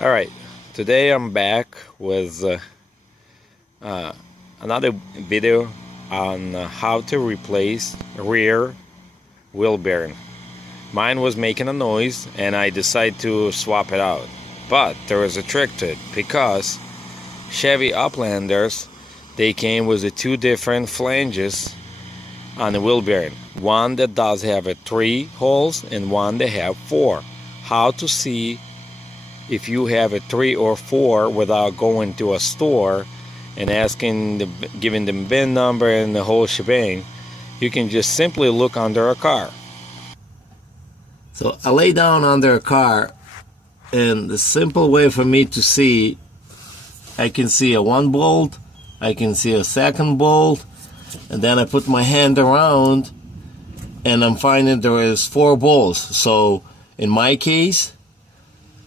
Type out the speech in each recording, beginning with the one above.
Alright, today I'm back with another video on how to replace rear wheel bearing. Mine was making a noise and I decided to swap it out. But there was a trick to it, because Chevy Uplanders, they came with the two different flanges on the wheel bearing. One that does have 3 holes and one that have 4. How to see if you have 3 or 4 without going to a store and giving them VIN number and the whole shebang. You can just simply look under a car. So I lay down under a car, and the simple way for me to see, I can see a 1 bolt, I can see a 2nd bolt, and then I put my hand around and I'm finding there is 4 bolts. So in my case,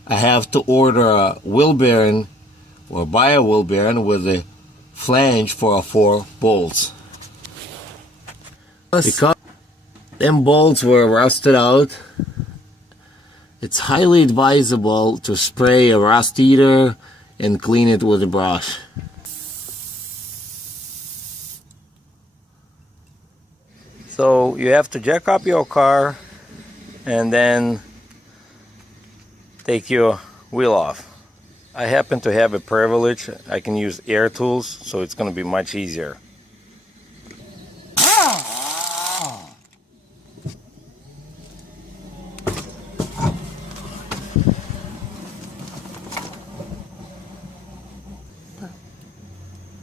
I have to order a wheel bearing or buy a wheel bearing with a flange for 4 bolts. Because them bolts were rusted out, it's highly advisable to spray a rust eater and clean it with a brush. So you have to jack up your car and then take your wheel off. I happen to have a privilege. I can use air tools, so it's going to be much easier.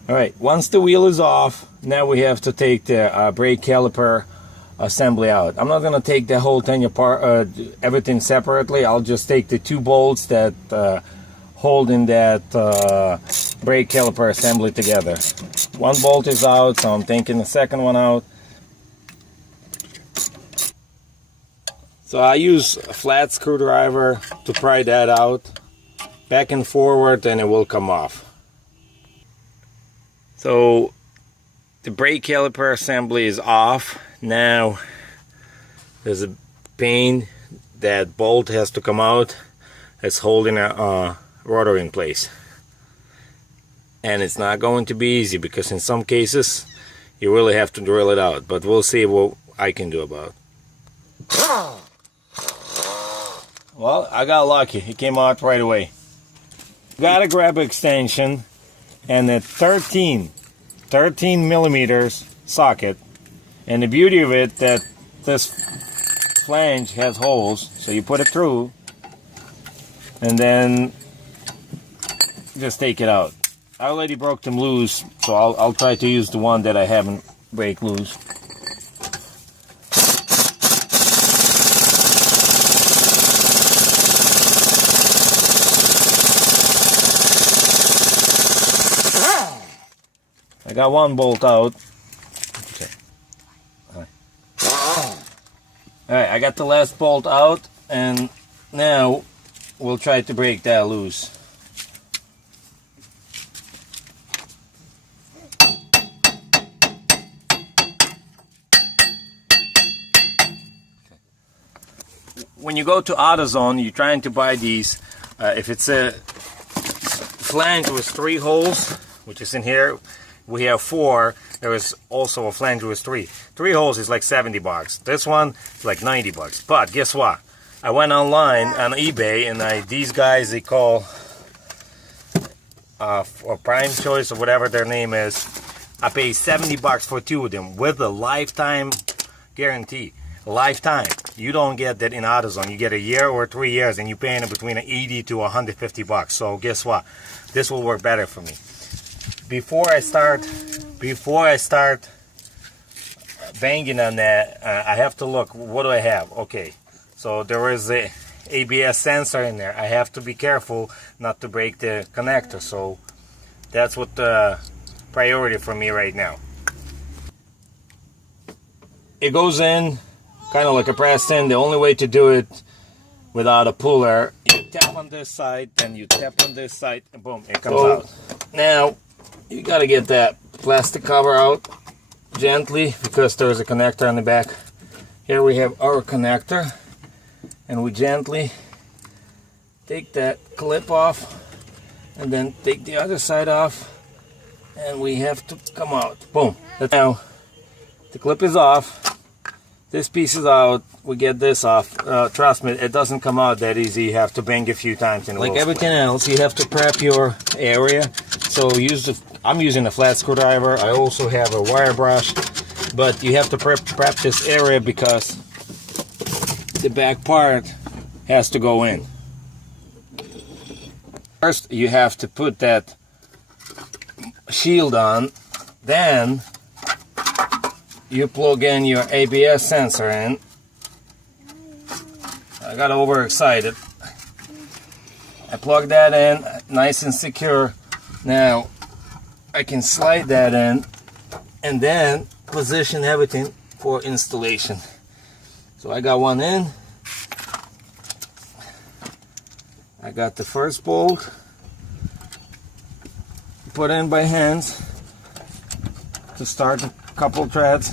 Alright, once the wheel is off, now we have to take the brake caliper assembly out. I'm not going to take the whole thing apart, everything separately. I'll just take the 2 bolts that hold in that brake caliper assembly together. 1 bolt is out, so I'm taking the 2nd one out. So I use a flat screwdriver to pry that out, back and forward, and it will come off. So the brake caliper assembly is off. Now there's a pin, that bolt has to come out. It's holding a rotor in place. And it's not going to be easy, because in some cases you really have to drill it out. But we'll see what I can do about it. Well, I got lucky. It came out right away. Gotta grab an extension and a 13 millimeters socket. And the beauty of it, that this flange has holes, so you put it through and then just take it out. I already broke them loose, so I'll try to use the one that I haven't break loose. I got 1 bolt out. Okay. Alright, I got the last bolt out, and now we'll try to break that loose. When you go to AutoZone, you're trying to buy these. If it's a flange with 3 holes, which is in here, we have 4. There is also a flange with 3. 3 holes is like $70. This one is like $90. But guess what? I went online on eBay, and these guys, they call or Prime Choice or whatever their name is. I paid $70 for 2 of them with a lifetime guarantee. Lifetime. You don't get that in AutoZone. You get a year or 3 years, and you're paying between $80 to $150. So guess what? This will work better for me. Before I start banging on that, I have to look, what do I have? Okay, so there is a ABS sensor in there. I have to be careful not to break the connector, so that's what the priority for me right now. It goes in kind of like a pressed in. The only way to do it without a puller, you tap on this side, then you tap on this side, and boom, it comes out. Now you gotta get that plastic cover out gently, because there's a connector on the back. Here we have our connector, and we gently take that clip off and then take the other side off, and we have to come out. Boom. Now the clip is off, this piece is out, we get this off. Trust me, it doesn't come out that easy. You have to bang a few times. Like everything else, you have to prep your area. So I'm using a flat screwdriver. I also have a wire brush, but you have to prep this area because the back part has to go in. First, you have to put that shield on, then you plug in your ABS sensor in. I got overexcited. I plug that in, nice and secure. Now I can slide that in and then position everything for installation. So I got one in. I got the first bolt put in by hands to start a couple threads.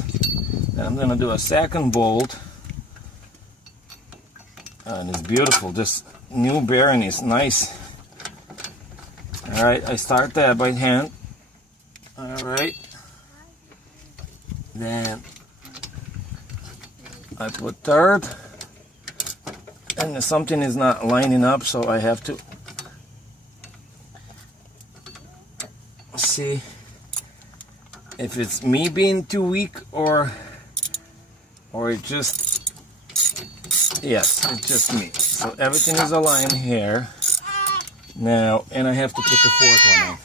Then I'm going to do a second bolt, and it's beautiful. This new bearing is nice. Alright, I start that by hand. Alright, then I put third, and something is not lining up, so I have to see if it's me being too weak or it just, yes, it's just me. So everything is aligned here now, and I have to put the fourth one in.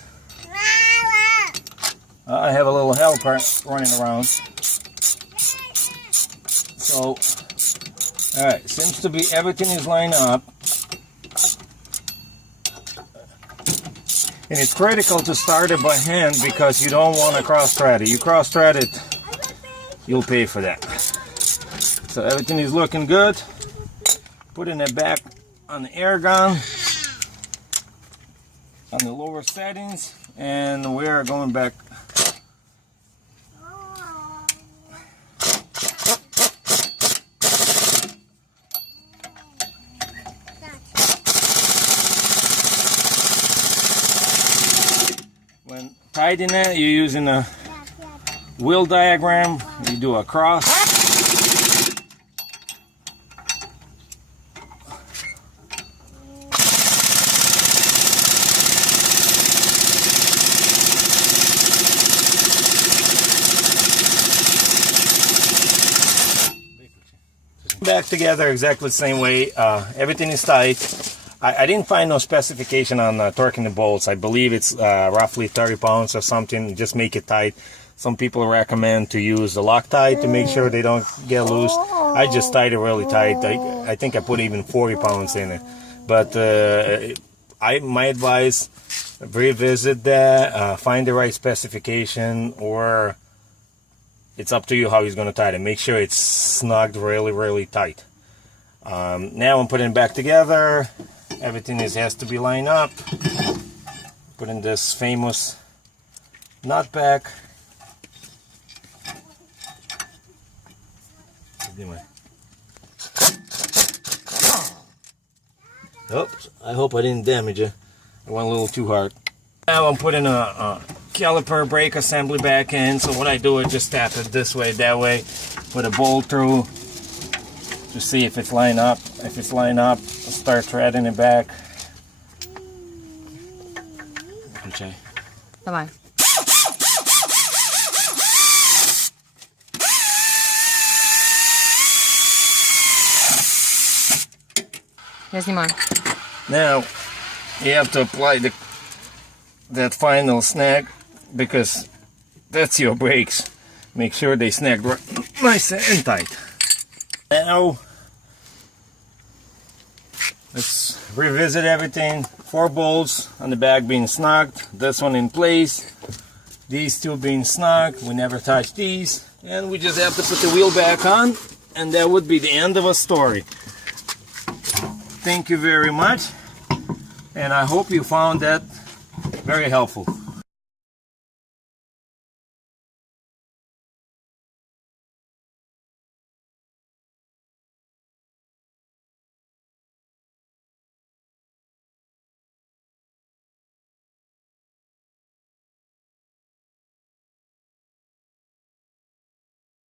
I have a little helper running around. So, alright, seems to be everything is lined up. And it's critical to start it by hand because you don't want to cross-thread it. You cross-thread it, you'll pay for that. So everything is looking good. Putting it back on the air gun, on the lower settings, and we are going back. When tightening it, you're using a wheel diagram. You do a cross. Back together exactly the same way. Everything is tight. I didn't find no specification on torquing the bolts. I believe it's roughly 30 pounds or something. Just make it tight. Some people recommend to use the Loctite to make sure they don't get loose. I just tied it really tight. I think I put even 40 pounds in it. But my advice, revisit that, find the right specification, or it's up to you how he's going to tie it. Make sure it's snugged really, really tight. Now I'm putting it back together. Everything has to be lined up. Putting this famous nut back. Oops, I hope I didn't damage it. I went a little too hard. Now I'm putting a caliper brake assembly back in. So what I do is just tap it this way, that way, with a bolt through to see if it's lined up. If it's lined up, I'll start threading it back. Okay. Давай. Я снимаю. Now you have to apply that final snag, because that's your brakes. Make sure they snag nice and tight. Now let's revisit everything. 4 bolts on the back being snugged, this one in place, these 2 being snugged. We never touch these, and we just have to put the wheel back on, and that would be the end of a story. Thank you very much, and I hope you found that very helpful.